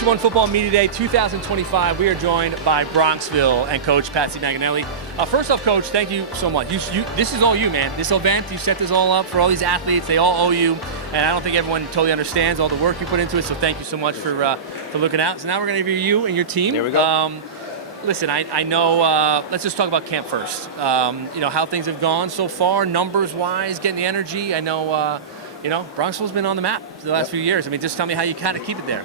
Section 1 Football Media Day 2025. We are joined by Bronxville and Coach Patsy Manganelli. First off, Coach, thank you so much. This is all you, man. This event, you set this all up for all these athletes. They all owe you, and I don't think everyone totally understands all the work you put into it, so thank you so much for looking out. So now we're going to interview you and your team. Here we go. Listen, I know, let's just talk about camp first. How things have gone so far, numbers-wise, getting the energy. I know, Bronxville's been on the map for the last few years. I mean, just tell me how you kind of keep it there.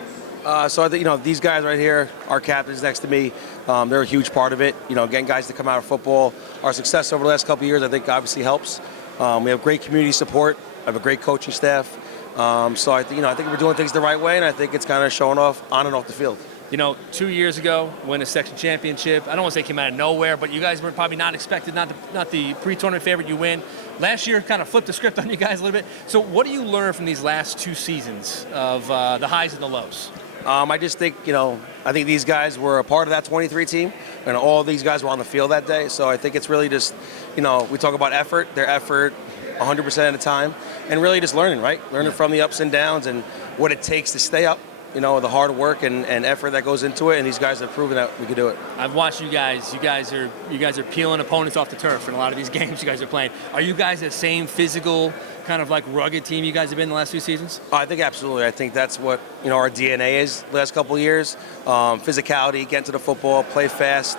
So I think, these guys right here, our captains next to me, they're a huge part of it. Getting guys to come out of football. Our success over the last couple of years, I think, obviously helps. We have great community support. I have a great coaching staff. So I think we're doing things the right way, and I think it's kind of showing off on and off the field. 2 years ago, win a section championship. I don't want to say it came out of nowhere, but you guys were probably not expected, not the pre-tournament favorite you win. Last year kind of flipped the script on you guys a little bit. So what do you learn from these last two seasons of the highs and the lows? I just think, I think these guys were a part of that 23 team, and all of these guys were on the field that day. So I think it's really just, we talk about effort, their effort 100% of the time, and really just learning, right? Learning from the ups and downs and what it takes to stay up. The hard work and effort that goes into it, and these guys have proven that we can do it. I've watched you guys. You guys are peeling opponents off the turf in a lot of these games you guys are playing. Are you guys the same physical, kind of like rugged team you guys have been the last few seasons? I think absolutely. I think that's what our DNA is the last couple of years. Physicality, getting to the football, play fast,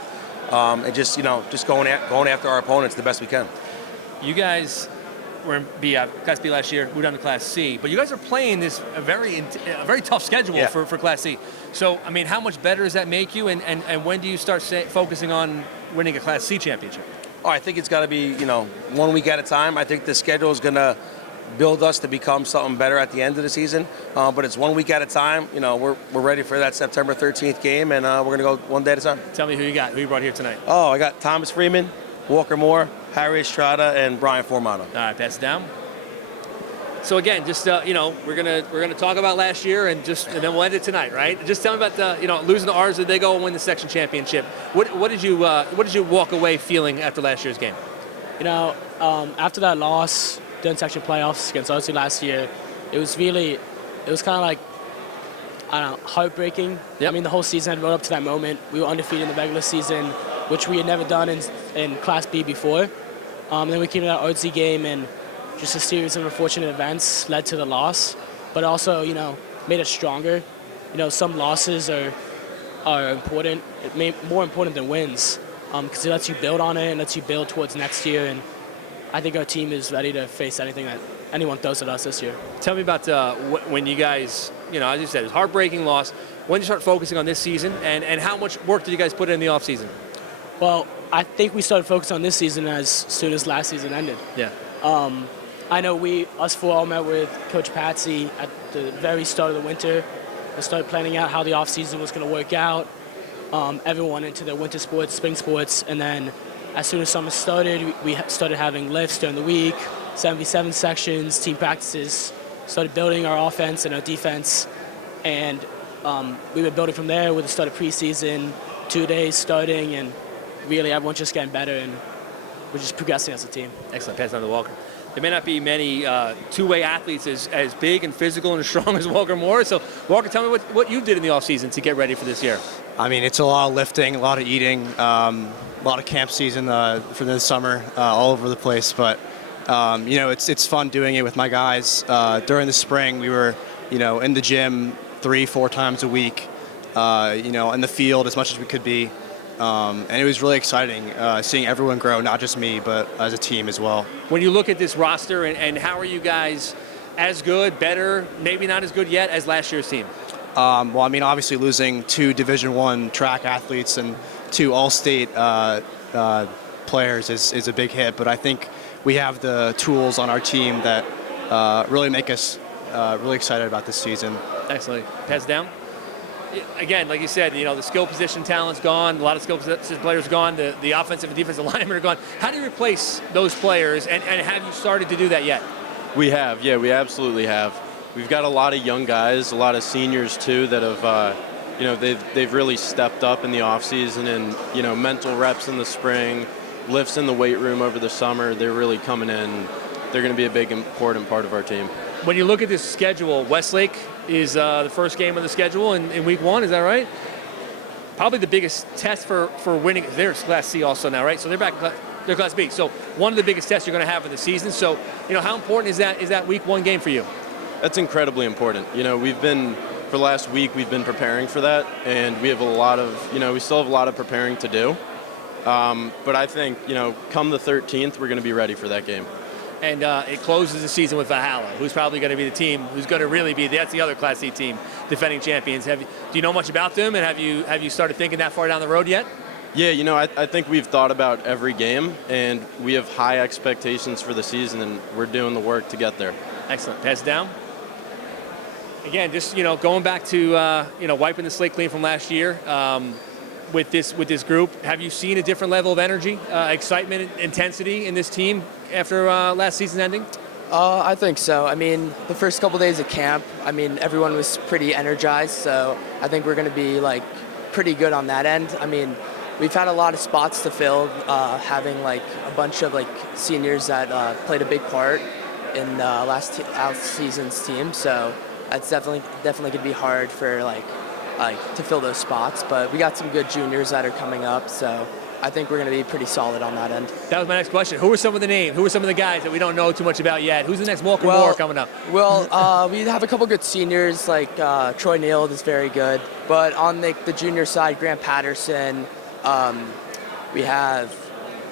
and just going after our opponents the best we can. You guys were in Class B last year, moved down to Class C, but you guys are playing this a very tough schedule for Class C. So, I mean, how much better does that make you, and when do you start focusing on winning a Class C championship? Oh, I think it's got to be, 1 week at a time. I think the schedule is going to build us to become something better at the end of the season, but it's 1 week at a time. We're ready for that September 13th game, and we're going to go one day at a time. Tell me who you brought here tonight. Oh, I got Thomas Freeman, Walker Moore, Harry Estrada, and Brian Formato. All right, pass it down. So again, just we're gonna talk about last year and then we'll end it tonight, right? Just tell me about losing to ours. Did they go and win the section championship? What did you walk away feeling after last year's game? After that loss during section playoffs against OC last year, it was kind of like, I don't know, heartbreaking. Yep. I mean, the whole season had run up to that moment. We were undefeated in the regular season, which we had never done in Class B before. Then we came to that OC game, and just a series of unfortunate events led to the loss, but also, made us stronger. Some losses are important, more important than wins, because it lets you build on it and lets you build towards next year. And I think our team is ready to face anything that anyone throws at us this year. Tell me about when you guys, as you said, it was a heartbreaking loss. When did you start focusing on this season, and how much work did you guys put in the offseason? Well, I think we started focusing on this season as soon as last season ended. Yeah. I know us four all met with Coach Patsy at the very start of the winter. We started planning out how the off-season was going to work out. Everyone into their winter sports, spring sports, and then as soon as summer started, we started having lifts during the week, 77 sections, team practices, started building our offense and our defense, and we were building from there with the start of preseason, 2 days starting, and really everyone's just getting better, and we're just progressing as a team. Excellent. Pass on to Walker. There may not be many two-way athletes as big and physical and as strong as Walker Moore. So, Walker, tell me what you did in the offseason to get ready for this year. I mean, it's a lot of lifting, a lot of eating, a lot of camp season for the summer, all over the place. But, it's fun doing it with my guys. During the spring, we were, in the gym 3-4 times a week, in the field as much as we could be. And it was really exciting seeing everyone grow, not just me, but as a team as well. When you look at this roster, and how are you guys as good, better, maybe not as good yet as last year's team? Well, I mean, obviously losing 2 Division I track athletes and 2 All-State players is a big hit, but I think we have the tools on our team that really make us really excited about this season. Excellent. Pass down. Again, like you said, the skill position talent's gone. A lot of skill position players are gone. The offensive and defensive linemen are gone. How do you replace those players, and have you started to do that yet? We have, yeah, we absolutely have. We've got a lot of young guys, a lot of seniors too that have, they've really stepped up in the offseason and, mental reps in the spring, lifts in the weight room over the summer. They're really coming in. They're going to be a big, important part of our team. when you look at this schedule, Westlake is the first game of the schedule in week 1. Is that right? Probably the biggest test for winning. They're Class C also now, right? So they're back. They're Class B. So one of the biggest tests you're going to have in the season. So how important is that week 1 game for you? That's incredibly important. For the last week, we've been preparing for that, and we have we still have a lot of preparing to do. But I think, come the 13th, we're going to be ready for that game. And it closes the season with Valhalla, who's probably going to be the team who's going to really be. That's the other Class C team, defending champions. Do you know much about them, and have you started thinking that far down the road yet? Yeah, I think we've thought about every game, and we have high expectations for the season, and we're doing the work to get there. Excellent. Pass it down. Again, just going back to wiping the slate clean from last year. With this group, have you seen a different level of energy, excitement, intensity in this team after last season ending? I think so. I mean, the first couple days of camp, everyone was pretty energized, so I think we're going to be pretty good on that end. We've had a lot of spots to fill, having a bunch of seniors that played a big part in last season's team, so that's definitely going to be hard for to fill those spots, but we got some good juniors that are coming up, so I think we're going to be pretty solid on that end. That was my next question. Who are some of the names? Who are some of the guys that we don't know too much about yet? Who's the next Walker Moore coming up? Well, we have a couple good seniors, Troy Neal is very good, but on the junior side, Grant Patterson, we have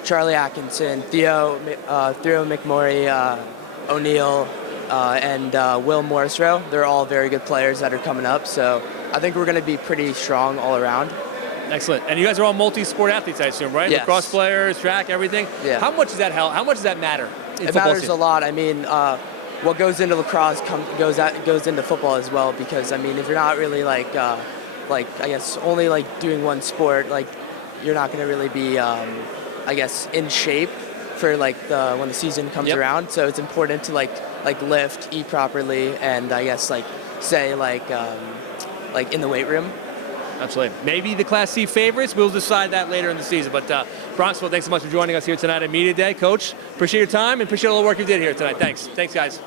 Charlie Atkinson, Theo McMurray, O'Neill, and Will Morrisroe. They're all very good players that are coming up, so I think we're going to be pretty strong all around. Excellent. And you guys are all multi-sport athletes, I assume, right? Yes. Lacrosse players, track, everything? Yeah. How much does that help? How much does that matter? It matters a lot. What goes into lacrosse goes into football as well, because, if you're not really, I guess, only, doing one sport, you're not going to really be, in shape for, when the season comes around. So it's important to, lift, eat properly, and, I guess, say, in the weight room. Absolutely. Maybe the Class C favorites. We'll decide that later in the season. But Bronxville, thanks so much for joining us here tonight at Media Day. Coach, appreciate your time and appreciate all the work you did here tonight. Thanks. Thanks, guys.